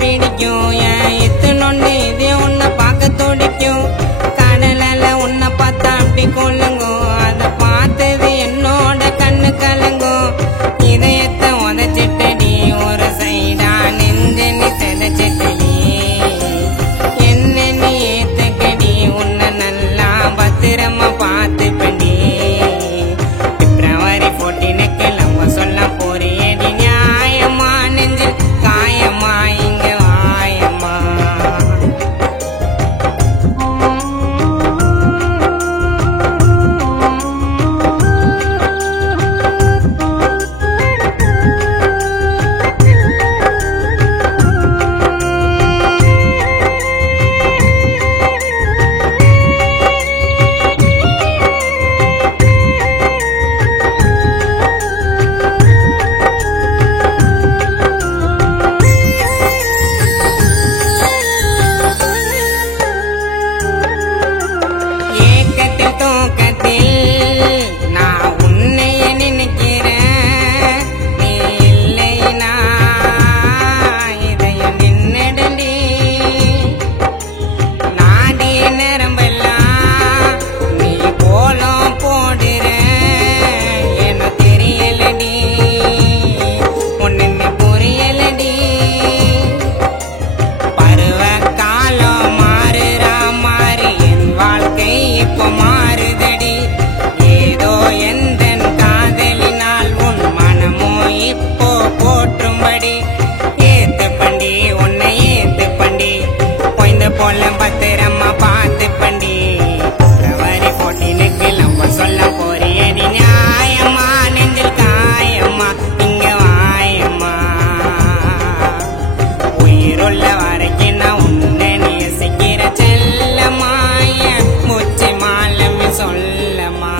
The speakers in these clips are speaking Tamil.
பிடிக்கும் என் இத்தனொண்டு இதே உன்னை பார்க்க துடிக்கும் கடலால உன்னை பார்த்தா அப்படி கொள்ளுங்கும் அதை பார்த்தது என்னோட கண்ணு கலங்கும் இதயத்தை உதச்சிட்டடி ஒரு சைடா நெஞ்சு நீ செதச்சிட்டடி என்ன நீ ஏத்துக்கடி உன்னை நல்லா பத்திரமா பார்த்துப்படி பிப்ரவரி 14 லவ் சொல்ல போறியடி நியாயமா நெஞ்சில் காயமா இங்க வாயம்மா பத்திரமா பார்த்து பண்டி பிப்ரவரி 14 லவ் சொல்ல போறியடி நியாயமா நெஞ்சில் காயம்மா இங்க வாயம்மா உயிருள்ள வரைக்கும் நான் உன்னை நேசிக்கிற செல்லம்மா என் மூச்சு மாலமே சொல்லம்மா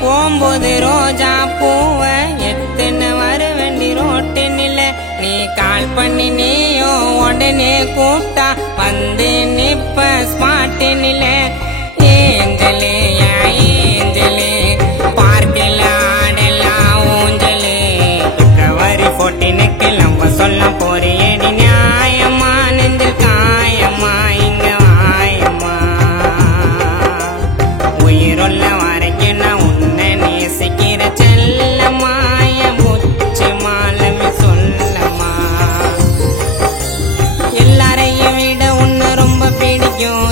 போகும்போது ரோஜா பூவ எத்தனை வர வேண்டி ரோட்டு நில நீ கால் பண்ணி நீயோ உடனே கூப்பிட்டா வந்து நிப்ப ஸ்மார்ட் நில ஏஞ்சலே ஏஞ்சலே பார்க்கல ஆடலாம் ஊஞ்சலே பிப்ரவரி 14 லவ் சொல்ல போறியடி நியாயமா நெஞ்சில் காயம்மா இங்க வாயம்மா உயிருள்ள வரைக்கும் நான் உன்னை நேசிக்கிற செல்லம்மா என் மூச்சு மாலமே சொல்லம்மா எல்லாரையும் விட உன்னை ரொம்ப பிடிக்கும்